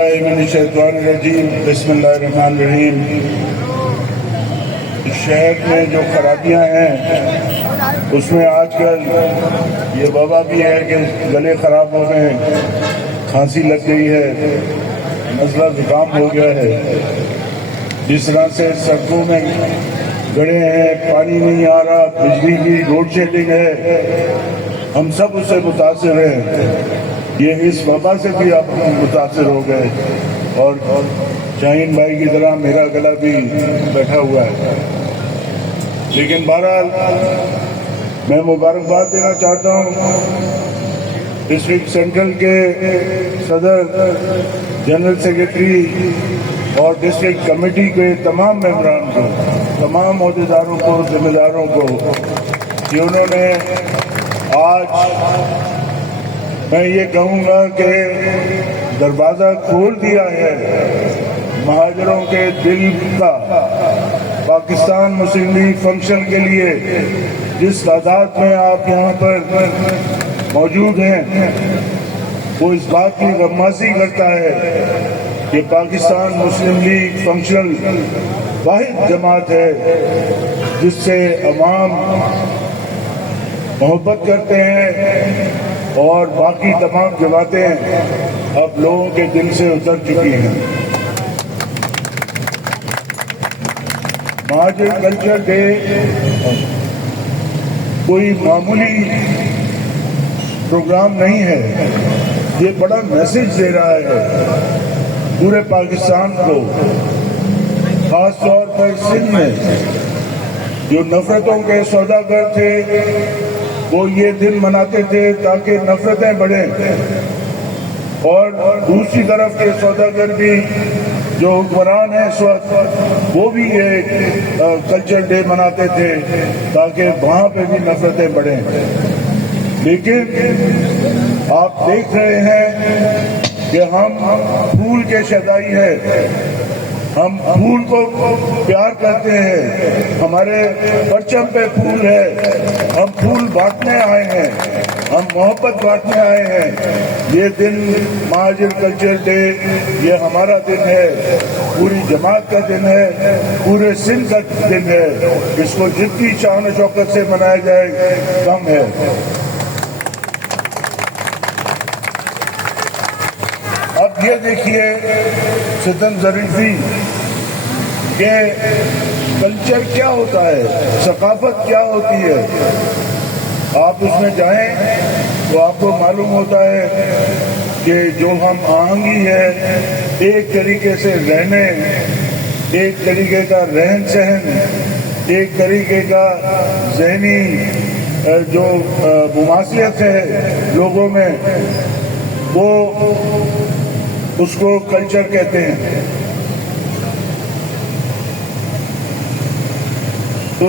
بسم اللہ الرحمن الرحیم۔ اس شہر میں جو خرابیاں ہیں اس میں آج کل یہ وبا بھی ہے کہ گلے خراب ہو گئے ہیں، کھانسی لگ گئی ہے، نزلہ زکام ہو گیا ہے۔ جس طرح سے سڑکوں میں گڑے ہیں، پانی نہیں آ رہا، بجلی کی لوڈ شیڈنگ ہے، ہم سب اس سے متاثر ہیں۔ یہ اس وبا سے بھی آپ متاثر ہو گئے اور شاہین بھائی کی طرح میرا گلا بھی بیٹھا ہوا ہے۔ لیکن بہرحال میں مبارکباد دینا چاہتا ہوں ڈسٹرکٹ سینٹرل کے صدر، جنرل سیکرٹری اور ڈسٹرکٹ کمیٹی کے تمام ممبران کو، تمام عہدیداروں کو، ذمہ داروں کو کہ انہوں نے آج میں یہ کہوں گا کہ دروازہ کھول دیا ہے مہاجروں کے دل کا۔ پاکستان مسلم لیگ فنکشن کے لیے جس تعداد میں آپ یہاں پر موجود ہیں، وہ اس بات کی غمازی کرتا ہے کہ پاکستان مسلم لیگ فنکشن واحد جماعت ہے جس سے عوام محبت کرتے ہیں، اور باقی تمام جماعتیں اب لوگوں کے دل سے اتر چکی ہیں۔ مہاجر کلچر ڈے کوئی معمولی پروگرام نہیں ہے، یہ بڑا میسج دے رہا ہے پورے پاکستان کو، خاص طور پر سندھ میں جو نفرتوں کے سوداگر تھے وہ یہ دن مناتے تھے تاکہ نفرتیں بڑھیں، اور دوسری طرف کے سوداگر بھی جو حکمران ہیں اس وقت وہ بھی یہ کلچر ڈے مناتے تھے تاکہ وہاں پہ بھی نفرتیں بڑھیں۔ لیکن آپ دیکھ رہے ہیں کہ ہم پھول کے شیدائی ہیں، ہم پھول کو پیار کرتے ہیں، ہمارے پرچم پہ پھول ہے، ہم پھول بانٹنے آئے ہیں، ہم محبت بانٹنے آئے ہیں۔ یہ دن مہاجر کلچر ڈے یہ ہمارا دن ہے، پوری جماعت کا دن ہے، پورے سندھ کا دن ہے۔ اس کو جتنی شان و شوکت سے منایا جائے کم ہے۔ اب یہ دیکھیے ستم ظریفی کہ کلچر کیا ہوتا ہے، ثقافت کیا ہوتی ہے۔ آپ اس میں جائیں تو آپ کو معلوم ہوتا ہے کہ جو ہم آہنگی ہے، ایک طریقے سے رہنے، ایک طریقے کا رہن سہن، ایک طریقے کا ذہنی جو مماثلت ہے لوگوں میں، وہ اس کو کلچر کہتے ہیں۔ تو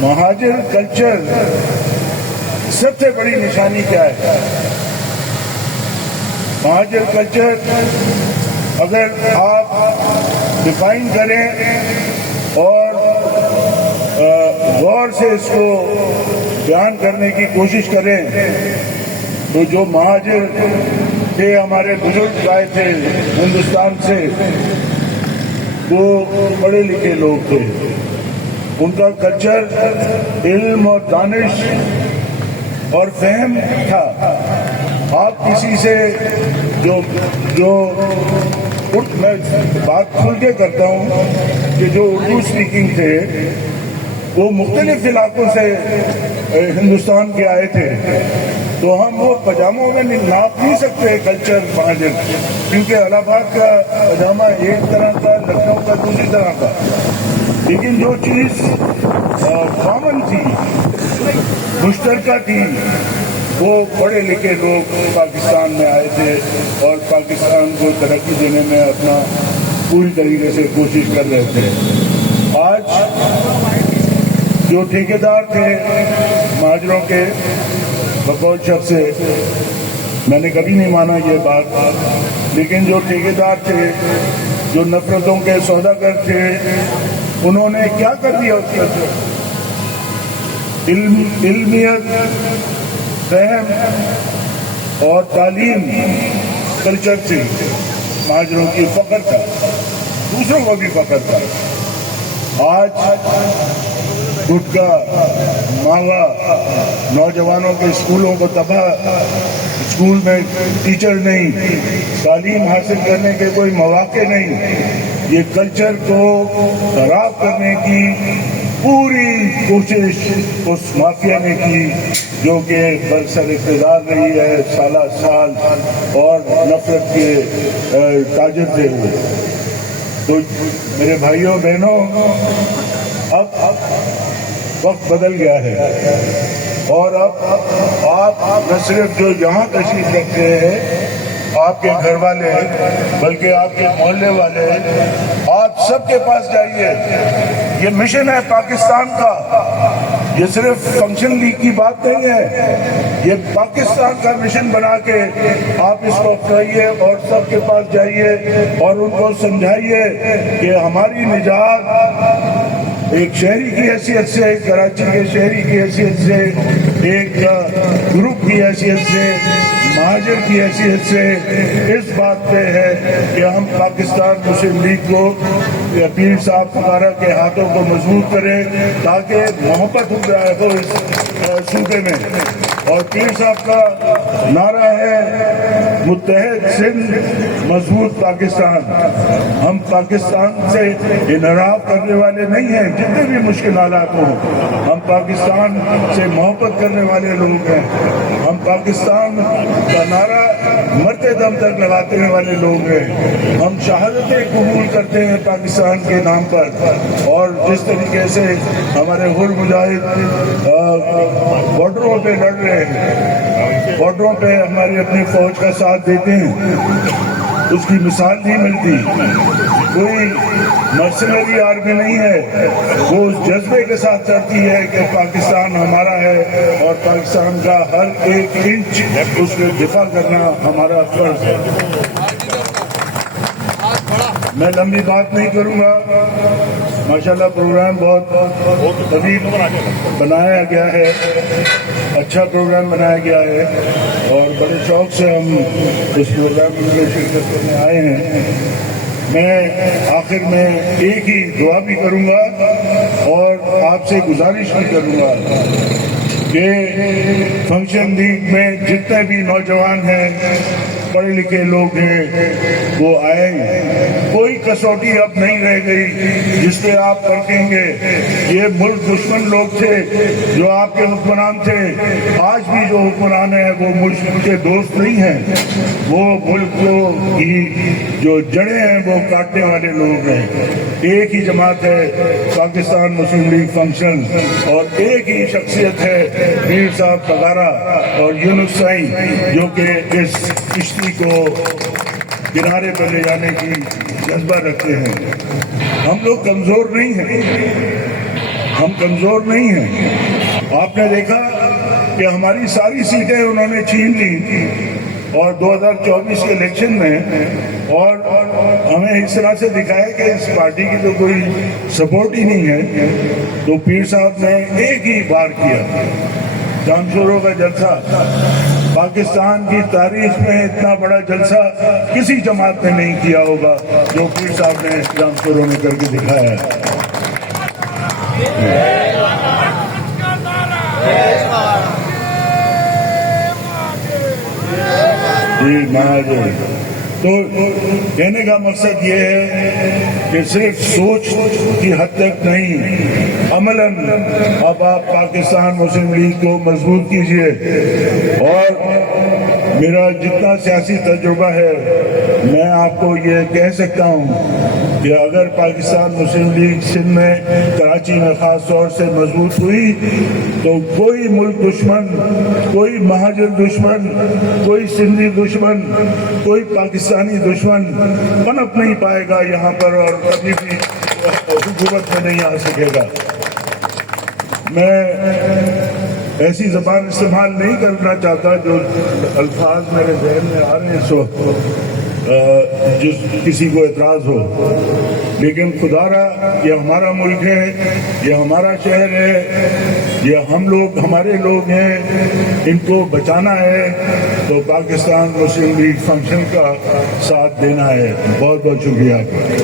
مہاجر کلچر سب سے بڑی نشانی کیا ہے؟ مہاجر کلچر اگر آپ ڈیفائن کریں اور غور سے اس کو بیان کرنے کی کوشش کریں تو جو مہاجر تھے، ہمارے بزرگ آئے تھے ہندوستان سے، وہ پڑھے لکھے لوگ تھے، ان کا کلچر علم اور دانش اور فہم تھا۔ آپ کسی سے میں بات کھل کے کرتا ہوں کہ جو اردو اسپیکنگ تھے وہ مختلف علاقوں سے ہندوستان کے آئے تھے، تو ہم وہ پجاموں میں ناپ نہیں سکتے کلچر مہاجر، کیونکہ الہ آباد کا پجامہ ایک طرح کا، لکھنؤ کا دوسری طرح کا۔ لیکن جو چیز کامن تھی، مشترکہ تھی، وہ پڑھے لکھے لوگ پاکستان میں آئے تھے اور پاکستان کو ترقی دینے میں اپنا پوری طریقے سے کوشش کر رہے تھے۔ آج جو ٹھیکیدار تھے مہاجروں کے، بقول شخص سے میں نے کبھی نہیں مانا یہ بات، لیکن جو ٹھیکیدار تھے، جو نفرتوں کے سوداگر تھے، انہوں نے کیا کر دیا اس کا؟ علمیت، فہم اور تعلیم کلچر سے مہاجروں کی فخر تھا، دوسروں کو بھی فخر تھا۔ آج گٹکا مانگا نوجوانوں کے اسکولوں کو تباہ، اسکول میں ٹیچر نہیں، تعلیم حاصل کرنے کے کوئی مواقع نہیں، یہ کلچر کو خراب کرنے کی پوری کوشش اس مافیا نے کی جو کہ برسر اقتدار رہی ہے سالہ سال اور نفرت کے تاجر تھے وہ۔ تو میرے بھائیوں بہنوں، اب وقت بدل گیا ہے، اور اب آپ نہ صرف جو یہاں تشریف رکھتے ہیں آپ کے گھر والے بلکہ آپ کے محلے والے، آپ سب کے پاس جائیے۔ یہ مشن ہے پاکستان کا، یہ صرف فنکشن لیگ کی بات نہیں ہے، یہ پاکستان کا مشن بنا کے آپ اس کو اپنائیے اور سب کے پاس جائیے اور ان کو سمجھائیے کہ ہماری نجات ایک شہری کی حیثیت سے، کراچی کے شہری کی حیثیت سے، ایک گروپ کی حیثیت سے، مہاجر کی حیثیت سے اس بات پہ ہے کہ ہم پاکستان مسلم لیگ کو پیر صاحب فقارہ کے ہاتھوں کو مضبوط کریں تاکہ محبت ہو اس صوبے میں۔ اور پیر صاحب کا نعرہ ہے متحد سندھ مضبوط پاکستان۔ ہم پاکستان سے انحراف کرنے والے نہیں ہیں، جتنے بھی مشکل حالات ہوں، ہم پاکستان سے محبت کرنے والے لوگ ہیں، ہم پاکستان کا نعرہ مرتے دم تک لگاتے والے لوگ ہیں، ہم شہادتیں قبول کرتے ہیں پاکستان کے نام پر۔ اور جس طریقے سے ہمارے حر مجاہد بارڈروں پہ لڑ رہے ہیں، بارڈروں پہ ہماری اپنی فوج کا ساتھ دیتے ہیں، اس کی مثال نہیں ملتی۔ کوئی مرسنری آرمی نہیں ہے، وہ اس جذبے کے ساتھ چڑھتی ہے کہ پاکستان ہمارا ہے اور پاکستان کا ہر ایک انچ اس میں دفاع کرنا ہمارا فرض ہے۔ میں لمبی بات نہیں کروں گا، ماشاءاللہ پروگرام بہت طویل بنایا گیا ہے، اچھا پروگرام بنایا گیا ہے اور بڑے شوق سے ہم اس پروگرام میں شرکت کرنے آئے ہیں۔ میں آخر میں ایک ہی دعا بھی کروں گا اور آپ سے گزارش بھی کروں گا کہ فنکشن لیگ میں جتنے بھی نوجوان ہیں، پڑھے لکھے لوگ ہیں، وہ آئیں۔ کوئی کسوٹی اب نہیں رہ گئی جس پہ آپ پرکھیں گے یہ ملک دشمن لوگ تھے جو آپ کے حکمران تھے، آج بھی جو حکمران ہیں وہ ملک کے دوست نہیں ہیں، وہ ملک کی جو جڑیں ہیں وہ کاٹنے والے لوگ ہیں۔ ایک ہی جماعت ہے پاکستان مسلم لیگ فنکشن، اور ایک ہی شخصیت ہے پیر صاحب فقارہ اور یونس سائیں جو کہ اس کشتی کو کنارے پر لے جانے کی جذبہ رکھتے ہیں۔ ہم لوگ کمزور نہیں ہیں، ہم کمزور نہیں ہیں۔ آپ نے دیکھا کہ ہماری ساری سیٹیں انہوں نے چھین لی اور 2024 کے الیکشن میں، اور ہمیں اس طرح سے دکھایا کہ اس پارٹی کی تو کوئی سپورٹ ہی نہیں ہے۔ تو پیر صاحب نے ایک ہی بار کیا جامشوروں کا جلسہ، پاکستان کی تاریخ میں اتنا بڑا جلسہ کسی جماعت نے نہیں کیا ہوگا جو پیر صاحب نے جامشوروں میں کر کے دکھایا ہے۔ تو کہنے کا مقصد یہ ہے کہ صرف سوچ کی حد تک نہیں، عملاً اب آپ پاکستان مسلم لیگ کو مضبوط کیجئے۔ اور میرا جتنا سیاسی تجربہ ہے میں آپ کو یہ کہہ سکتا ہوں کہ اگر پاکستان مسلم لیگ سندھ میں، کراچی میں خاص طور سے مضبوط ہوئی تو کوئی ملک دشمن، کوئی مہاجر دشمن، کوئی سندھی دشمن، کوئی پاکستانی دشمن پنپ نہیں پائے گا یہاں پر اور کبھی بھی حکومت میں نہیں آ سکے گا۔ میں ایسی زبان استعمال نہیں کرنا چاہتا جو الفاظ میرے ذہن میں آ رہے ہیں اس وقت، جس کسی کو اعتراض ہو، لیکن خدا را یہ ہمارا ملک ہے، یہ ہمارا شہر ہے، یہ ہم لوگ ہمارے لوگ ہیں، ان کو بچانا ہے تو پاکستان مسلم لیگ فنکشن کا ساتھ دینا ہے۔ بہت بہت شکریہ آپ کا۔